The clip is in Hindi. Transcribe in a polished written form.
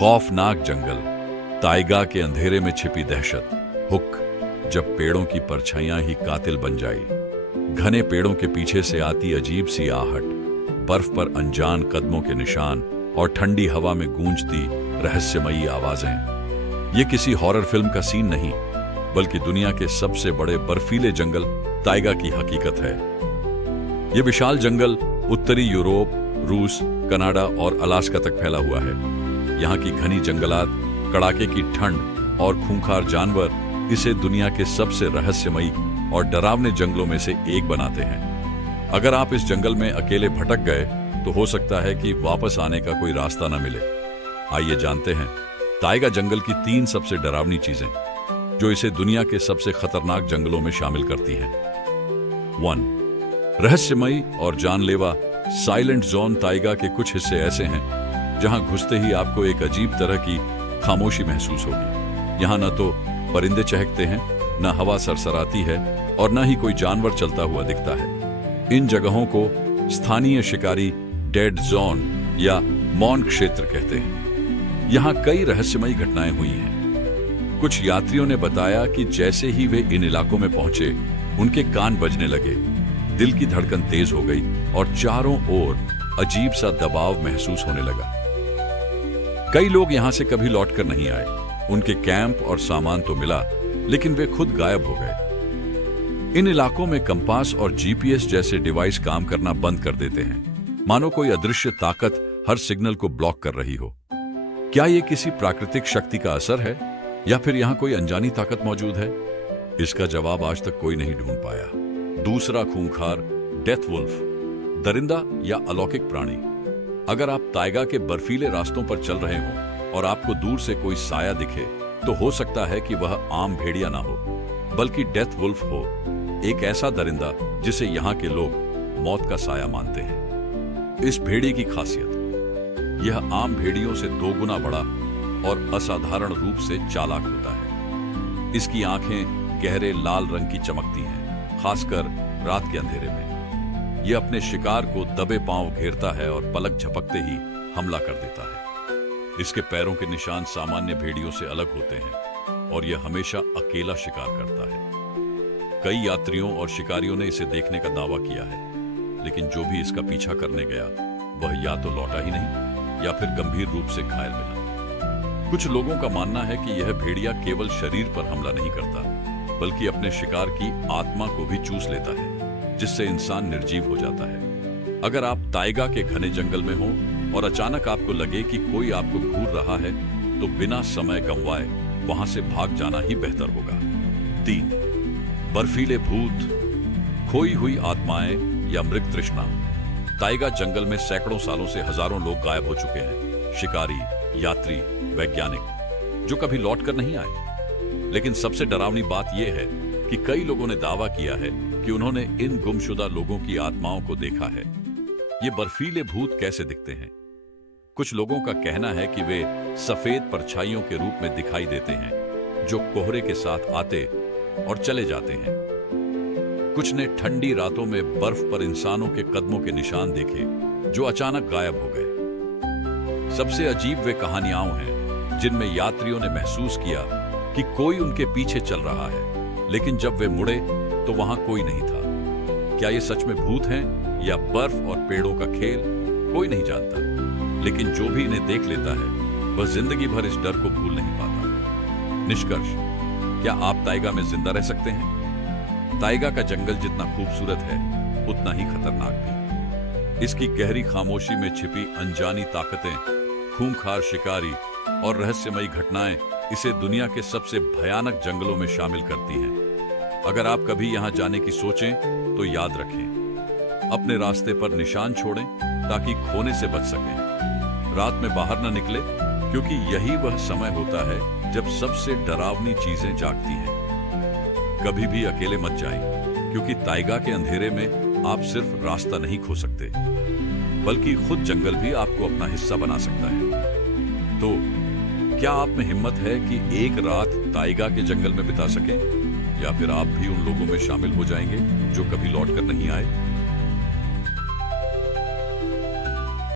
खौफनाक जंगल, ताइगा के अंधेरे में छिपी दहशत, हुक, जब पेड़ों की परछाइयां ही कातिल बन जाई, घने पेड़ों के पीछे से आती अजीब सी आहट, बर्फ पर अनजान कदमों के निशान और ठंडी हवा में गूंजती रहस्यमयी आवाजें। ये किसी हॉरर फिल्म का सीन नहीं, बल्कि दुनिया के सबसे बड़े बर्फीले जंगल ताइगा की हकीकत है। ये विशाल जंगल उत्तरी यूरोप, रूस, कनाडा और अलास्का तक फैला हुआ है। यहाँ की घनी जंगलात, कड़ाके की ठंड और खूंखार जानवर इसे दुनिया के सबसे रहस्यमयी और डरावने जंगलों में से एक बनाते हैं। अगर आप इस जंगल में अकेले भटक गए तो हो सकता है कि वापस आने का कोई रास्ता न मिले। आइए जानते हैं ताइगा जंगल की 3 सबसे डरावनी चीजें जो इसे दुनिया के सबसे खतरनाक जंगलों में शामिल करती हैं। 1. रहस्यमयी और जानलेवा साइलेंट जोन। ताइगा के कुछ हिस्से ऐसे हैं जहां घुसते ही आपको एक अजीब तरह की खामोशी महसूस होगी। यहां न तो परिंदे चहकते हैं, न हवा सरसराती है और न ही कोई जानवर चलता हुआ दिखता है। इन जगहों को स्थानीय शिकारी डेड जोन या मौन क्षेत्र कहते हैं। यहां कई रहस्यमयी घटनाएं हुई हैं। कुछ यात्रियों ने बताया कि जैसे ही वे इन इलाकों में पहुंचे, उनके कान बजने लगे, दिल की धड़कन तेज हो गई और चारों ओर अजीब सा दबाव महसूस होने लगा। कई लोग यहां से कभी लौटकर नहीं आए। उनके कैंप और सामान तो मिला, लेकिन वे खुद गायब हो गए। इन इलाकों में कंपास और जीपीएस जैसे डिवाइस काम करना बंद कर देते हैं, मानो कोई अदृश्य ताकत हर सिग्नल को ब्लॉक कर रही हो। क्या यह किसी प्राकृतिक शक्ति का असर है या फिर यहां कोई अनजानी ताकत मौजूद है? इसका जवाब आज तक कोई नहीं ढूंढ पाया। दूसरा खूंखार डेथ वुल्फ, दरिंदा या अलौकिक प्राणी। अगर आप ताइगा के बर्फीले रास्तों पर चल रहे हो और आपको दूर से कोई साया दिखे, तो हो सकता है कि वह आम भेड़िया ना हो, बल्कि डेथ वुल्फ हो, एक ऐसा दरिंदा जिसे यहाँ के लोग मौत का साया मानते हैं। इस भेड़िए की खासियत, यह आम भेड़ियों से 2 गुना बड़ा और असाधारण रूप से चालाक होता है। इसकी आंखें गहरे लाल रंग की चमकती हैं, खासकर रात के अंधेरे में। यह अपने शिकार को दबे पांव घेरता है और पलक झपकते ही हमला कर देता है। इसके पैरों के निशान सामान्य भेड़ियों से अलग होते हैं और यह हमेशा अकेला शिकार करता है। कई यात्रियों और शिकारियों ने इसे देखने का दावा किया है, लेकिन जो भी इसका पीछा करने गया वह या तो लौटा ही नहीं या फिर गंभीर रूप से घायल मिला। कुछ लोगों का मानना है कि यह भेड़िया केवल शरीर पर हमला नहीं करता, बल्कि अपने शिकार की आत्मा को भी चूस लेता है, जिससे इंसान निर्जीव हो जाता है। अगर आप ताइगा के घने जंगल में हो और अचानक आपको लगे कि कोई आपको घूर रहा है, तो बिना समय गंवाए वहां से भाग जाना ही बेहतर होगा। 3. बर्फीले भूत, खोई हुई आत्माएं या मृग तृष्णा। ताइगा जंगल में सैकड़ों सालों से हजारों लोग गायब हो चुके हैं, शिकारी, यात्री, वैज्ञानिक, जो कभी लौट कर नहीं आए। लेकिन सबसे डरावनी बात यह है कि कई लोगों ने दावा किया है कि उन्होंने इन गुमशुदा लोगों की आत्माओं को देखा है। ये बर्फीले भूत कैसे दिखते हैं? कुछ लोगों का कहना है कि वे सफेद परछाइयों के रूप में दिखाई देते हैं, जो कोहरे के साथ आते और चले जाते हैं। कुछ ने ठंडी रातों में बर्फ पर इंसानों के कदमों के निशान देखे, जो अचानक गायब हो गए। सबसे अजीब वे कहानियां हैं जिनमें यात्रियों ने महसूस किया कि कोई उनके पीछे चल रहा है, लेकिन जब वे मुड़े तो वहां कोई नहीं था। क्या ये सच में भूत हैं या बर्फ और पेड़ों का खेल? कोई नहीं जानता, लेकिन जो भी इन्हें देख लेता है वह जिंदगी भर इस डर को भूल नहीं पाता। निष्कर्ष, क्या आप ताइगा में जिंदा रह सकते हैं? ताइगा का जंगल जितना खूबसूरत है, उतना ही खतरनाक भी। इसकी गहरी खामोशी में छिपी अनजानी ताकतें, खूंखार शिकारी और रहस्यमयी घटनाएं इसे दुनिया के सबसे भयानक जंगलों में शामिल करती हैं। अगर आप कभी यहां जाने की सोचें तो याद रखें, अपने रास्ते पर निशान छोड़ें ताकि खोने से बच सकें। रात में बाहर न निकले, क्योंकि यही वह समय होता है जब सबसे डरावनी चीजें जागती हैं। कभी भी अकेले मत जाएं, क्योंकि ताइगा के अंधेरे में आप सिर्फ रास्ता नहीं खो सकते, बल्कि खुद जंगल भी आपको अपना हिस्सा बना सकता है। तो क्या आप में हिम्मत है कि एक रात ताइगा के जंगल में बिता सकें, या फिर आप भी उन लोगों में शामिल हो जाएंगे जो कभी लौट कर नहीं आए?